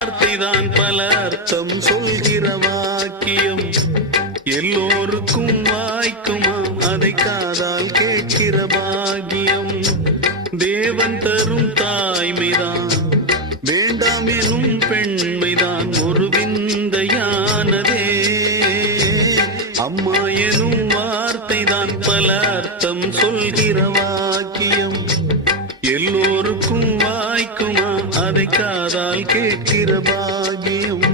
வார்த்தைதான் பல அர்த்தம் சொல்கிற வாக்கியம் எல்லோருக்கும் வாய்க்குமா அதை காதால் கேட்கிற பாக்கியம் தேவன் தரும் தாய்மைதான் வேண்டாம் எனும் பெண்மைதான் ஒரு விந்தையானதே அம்மா எனும் வார்த்தைதான் பல அர்த்தம் சொல்கிற வாக்கியம் எல்லோருக்கும் வாய்க்குமா அதை காதால் கேட்கிற பாக்கியம்